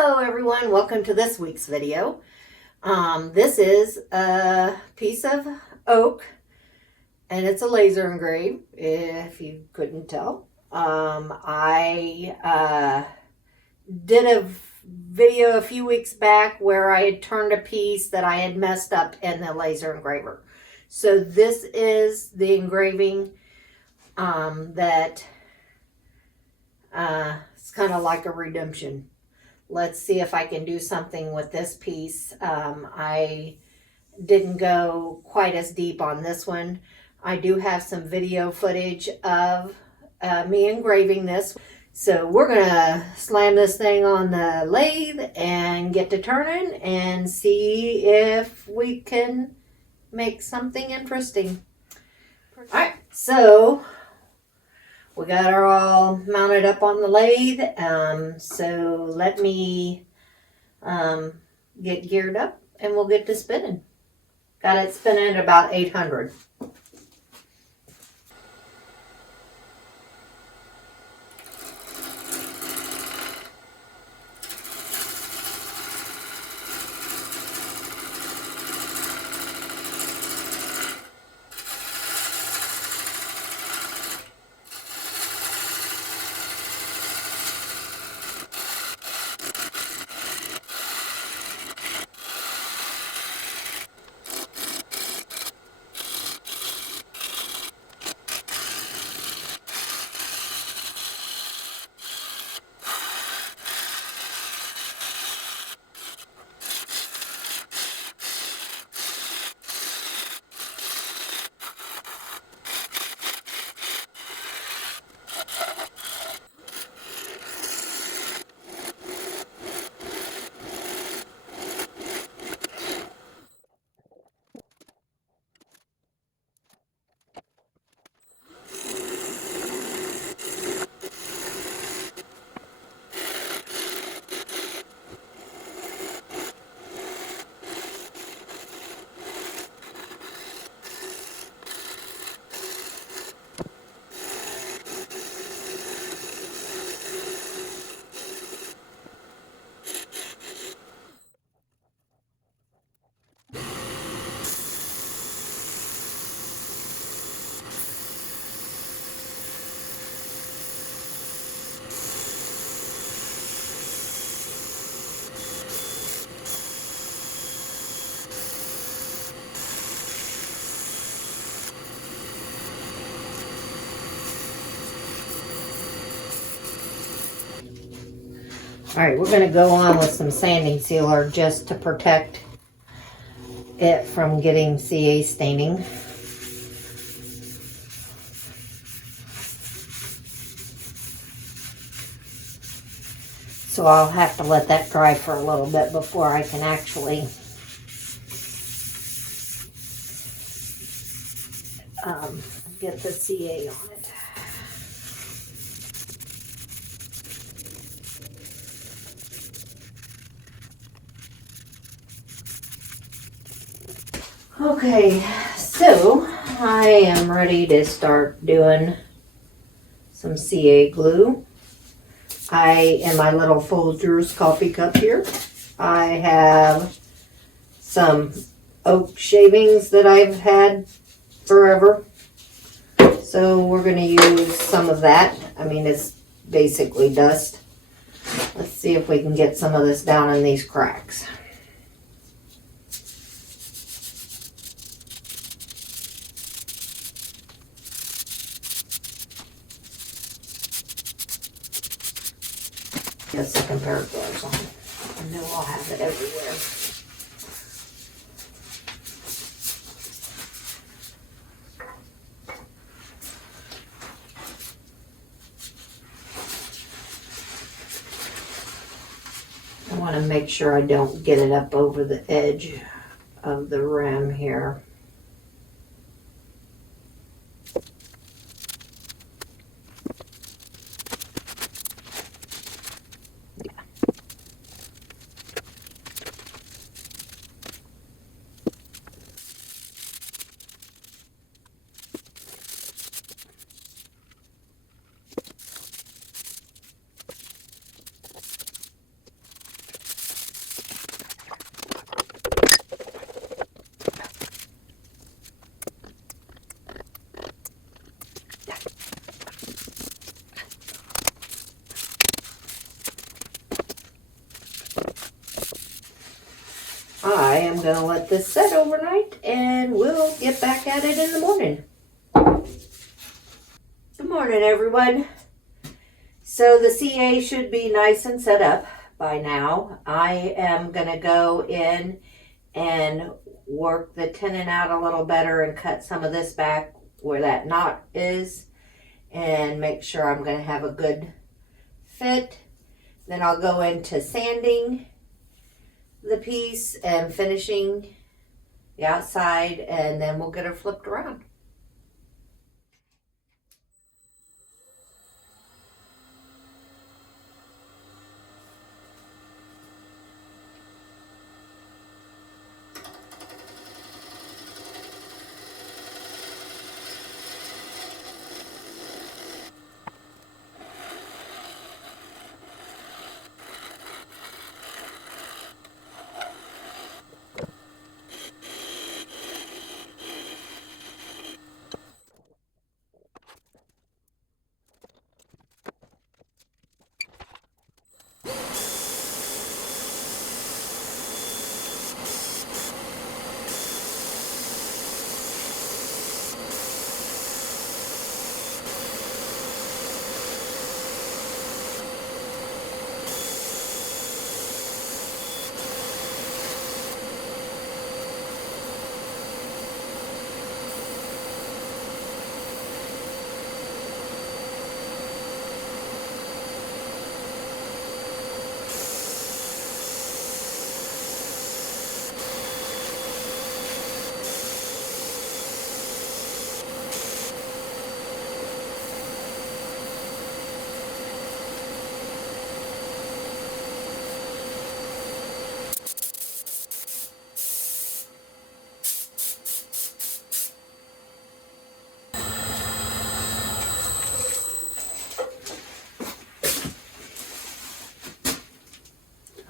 Hello everyone, welcome to this week's video. This is a piece of oak and it's a laser engrave, if you couldn't tell. I did a video a few weeks back where I had turned a piece that I had messed up in the laser engraver. So this is the engraving that it's kind of like a redemption. Let's see if I can do something with this piece. I didn't go quite as deep on this one. I do have some video footage of me engraving this. So we're gonna slam this thing on the lathe and get to turning and see if we can make something interesting. All right, so we got her all mounted up on the lathe, so let me get geared up and we'll get to spinning. Got it spinning at about 800. All right, we're going to go on with some sanding sealer just to protect it from getting CA staining. So I'll have to let that dry for a little bit before I can actually get the CA on it. Okay, so I am ready to start doing some CA glue. In my little Folgers coffee cup here, I have some oak shavings that I've had forever. So we're going to use some of that. I mean, it's basically dust. Let's see if we can get some of this down in these cracks. Get a second pair of gloves on. I know I'll have it everywhere. I want to make sure I don't get it up over the edge of the rim here. I am going to let this set overnight and we'll get back at it in the morning. Good morning, everyone. So the CA should be nice and set up by now. I am going to go in and work the tenon out a little better and cut some of this back where that knot is and make sure I'm going to have a good fit. Then I'll go into sanding the piece and finishing the outside, and then we'll get her flipped around.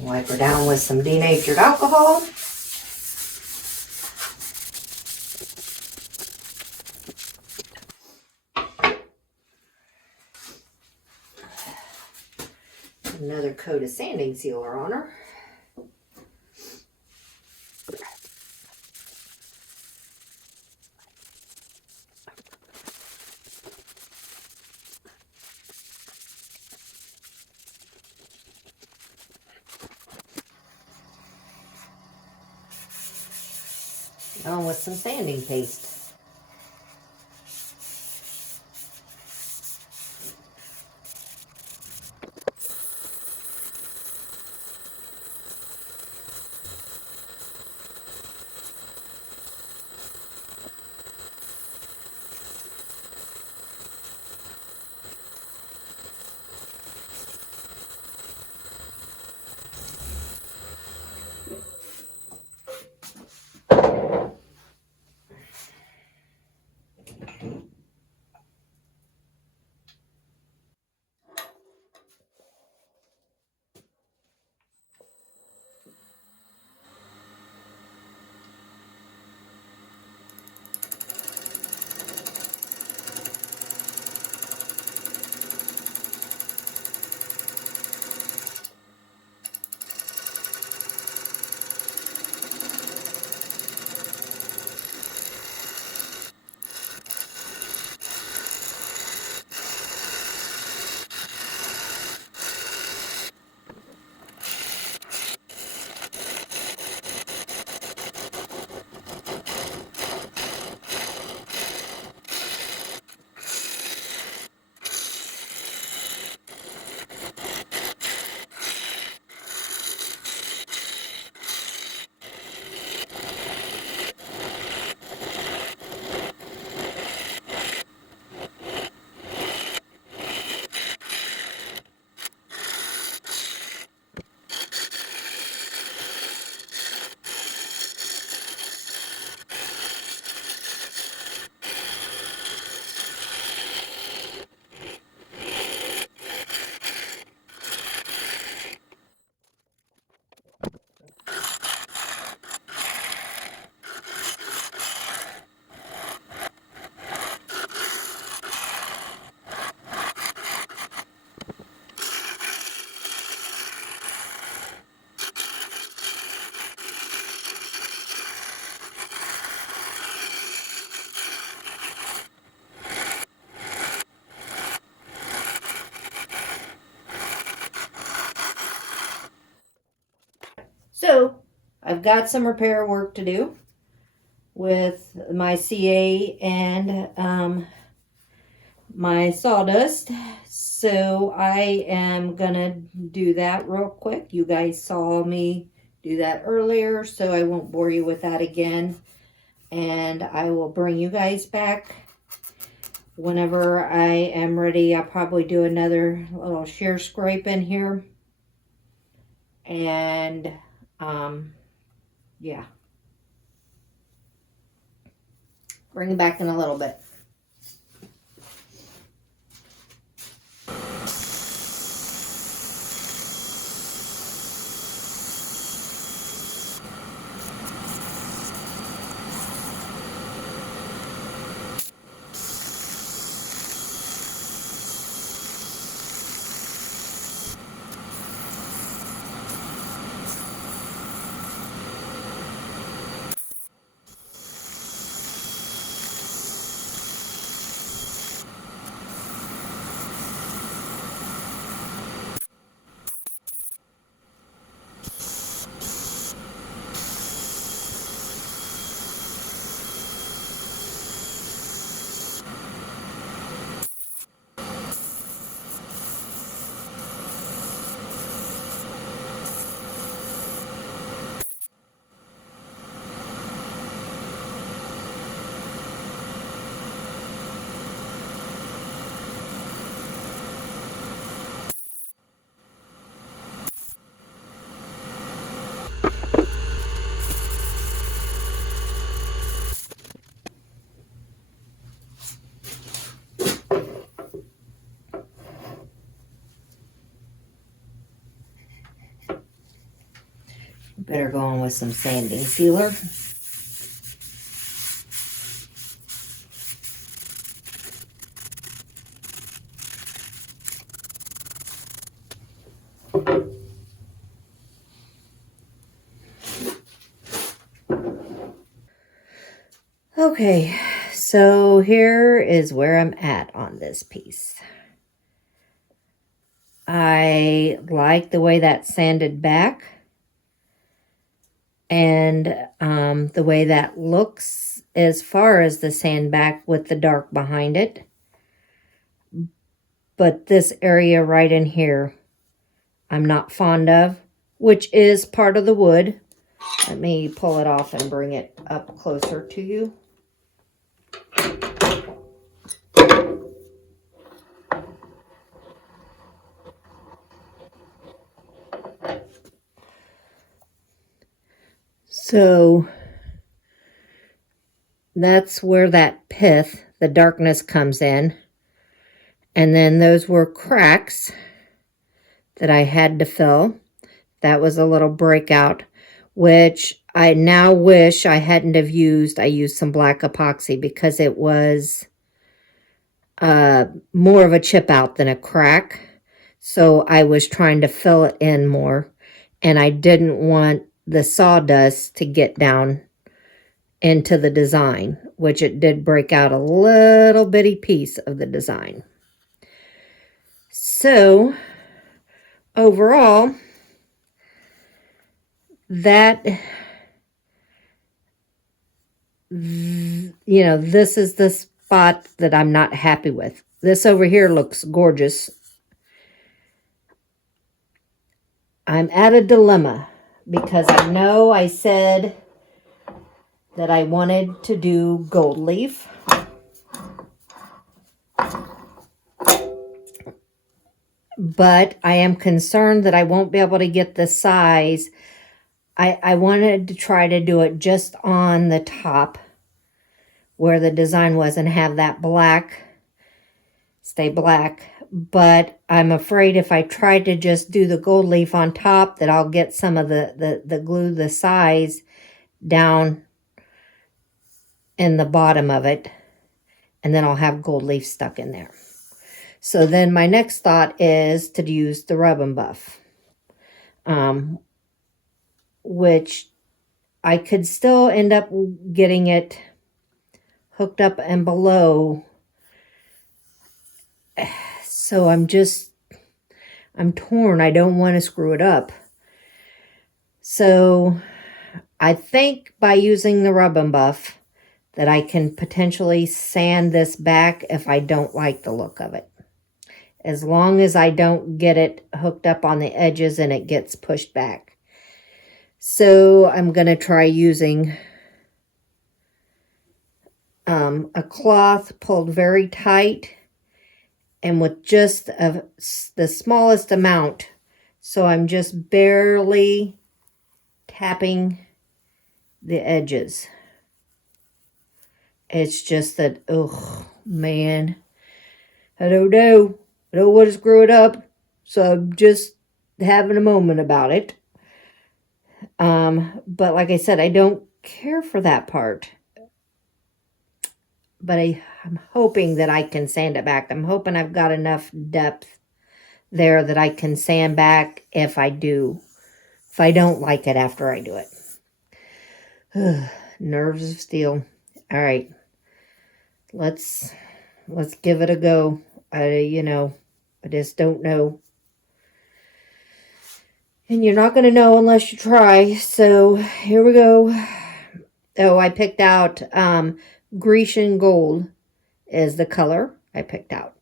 Wipe her down with some denatured alcohol. Another coat of sanding sealer on her. On with some sanding paste. So I've got some repair work to do with my CA and my sawdust. So I am gonna do that real quick. You guys saw me do that earlier, so I won't bore you with that again. And I will bring you guys back whenever I am ready. I'll probably do another little shear scrape in here. And yeah. Bring it back in a little bit. Better go on with some sanding sealer. Okay, so here is where I'm at on this piece. I like the way that sanded back. And the way that looks as far as the sand back with the dark behind it. But this area right in here, I'm not fond of, which is part of the wood. Let me pull it off and bring it up closer to you. So that's where that pith, the darkness comes in. And then those were cracks that I had to fill. That was a little breakout, which I now wish I hadn't have used. I used some black epoxy because it was more of a chip out than a crack. So I was trying to fill it in more. And I didn't want the sawdust to get down into the design, which it did break out a little bitty piece of the design. So overall, that, you know, this is the spot that I'm not happy with. This over here looks gorgeous. I'm at a dilemma because I know I said that I wanted to do gold leaf. But I am concerned that I won't be able to get the size. I wanted to try to do it just on the top where the design was and have that black stay black. But I'm afraid if I try to just do the gold leaf on top that I'll get some of the glue, the size down in the bottom of it. And then I'll have gold leaf stuck in there. So then my next thought is to use the rub and buff. Which I could still end up getting it hooked up and below. So I'm torn. I don't want to screw it up. So I think by using the rub and buff that I can potentially sand this back if I don't like the look of it. As long as I don't get it hooked up on the edges and it gets pushed back. So I'm going to try using a cloth pulled very tight and with just the smallest amount. So I'm just barely tapping the edges. It's just that, oh man, I don't know. I don't want to screw it up. So I'm just having a moment about it. But like I said, I don't care for that part. But I'm hoping that I can sand it back. I'm hoping I've got enough depth there that I can sand back if I don't like it after I do it. Nerves of steel. All right. Let's give it a go. I just don't know. And you're not going to know unless you try. So here we go. Oh, I picked out Grecian gold is the color I picked out.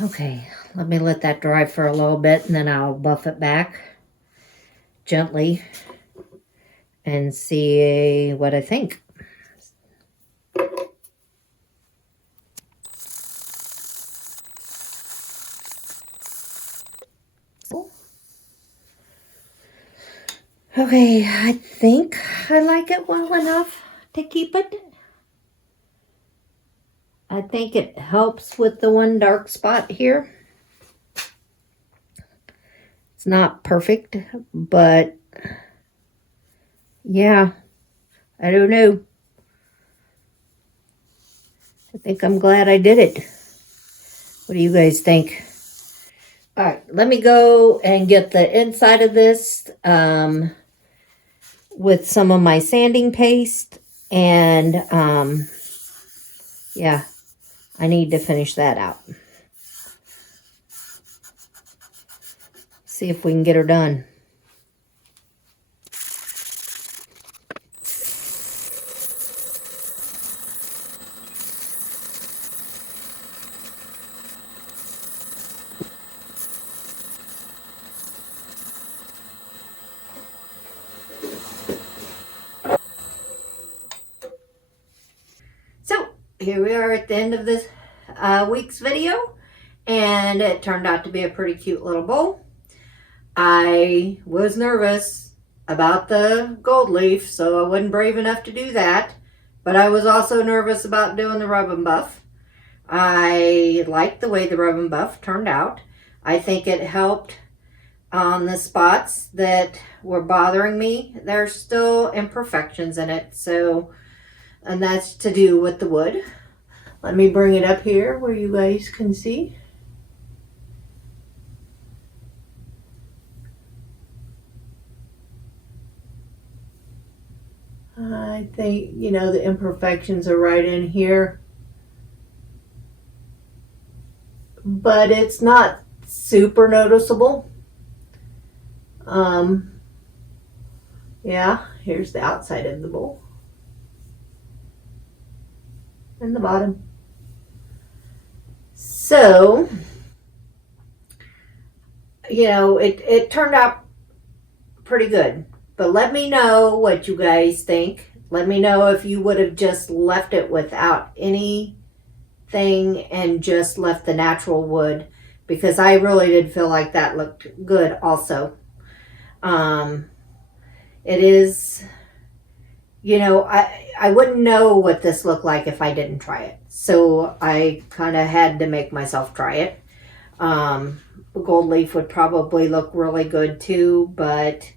Okay, let me let that dry for a little bit and then I'll buff it back gently and see what I think. Okay, I think I like it well enough to keep it. I think it helps with the one dark spot here. It's not perfect, but yeah, I don't know. I think I'm glad I did it. What do you guys think? All right, let me go and get the inside of this with some of my sanding paste. And yeah, I need to finish that out. See if we can get her done. So here we are at the end of this week's video, and it turned out to be a pretty cute little bowl. I was nervous about the gold leaf, so I wasn't brave enough to do that, but I was also nervous about doing the rub and buff. I liked the way the rub and buff turned out. I think it helped on the spots that were bothering me. There's still imperfections in it, so, and that's to do with the wood. Let me bring it up here where you guys can see. I think, the imperfections are right in here. But it's not super noticeable. Yeah, here's the outside of the bowl. And the bottom. So, it turned out pretty good. But let me know what you guys think. Let me know if you would have just left it without anything and just left the natural wood, because I really did feel like that looked good also. It is, I wouldn't know what this looked like if I didn't try it. So I kind of had to make myself try it. Gold leaf would probably look really good too, but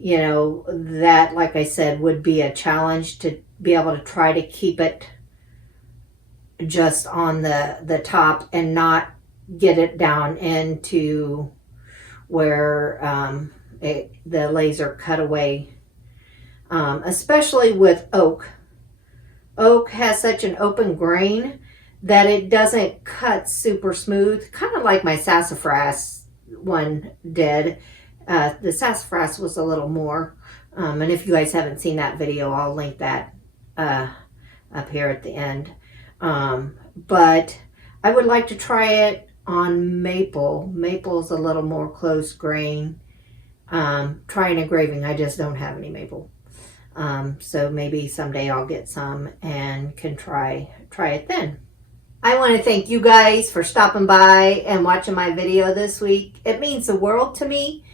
that, like I said, would be a challenge to be able to try to keep it just on the top and not get it down into where the laser cut away, especially with oak. Oak has such an open grain that it doesn't cut super smooth, kind of like my sassafras one did. The sassafras was a little more, and if you guys haven't seen that video, I'll link that up here at the end. But I would like to try it on maple. Maple's a little more close grain. Try an engraving. I just don't have any maple. So maybe someday I'll get some and can try it then. I want to thank you guys for stopping by and watching my video this week. It means the world to me.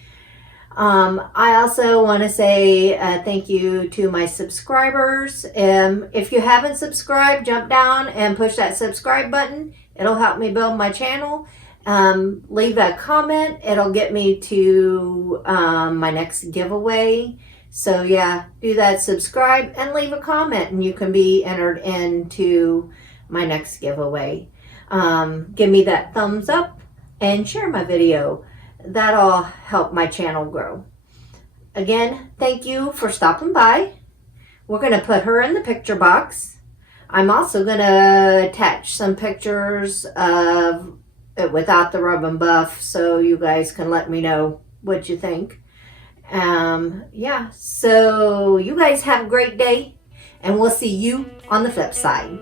I also want to say thank you to my subscribers. If you haven't subscribed, jump down and push that subscribe button. It'll help me build my channel. Leave a comment. It'll get me to my next giveaway. So yeah, do that, subscribe, and leave a comment, and you can be entered into my next giveaway. Give me that thumbs up and share my video. That'll help my channel grow. Again, thank you for stopping by. We're going to put her in the picture box. I'm also going to attach some pictures of it without the rub and buff, so you guys can let me know what you think. Yeah, so you guys have a great day, and we'll see you on the flip side.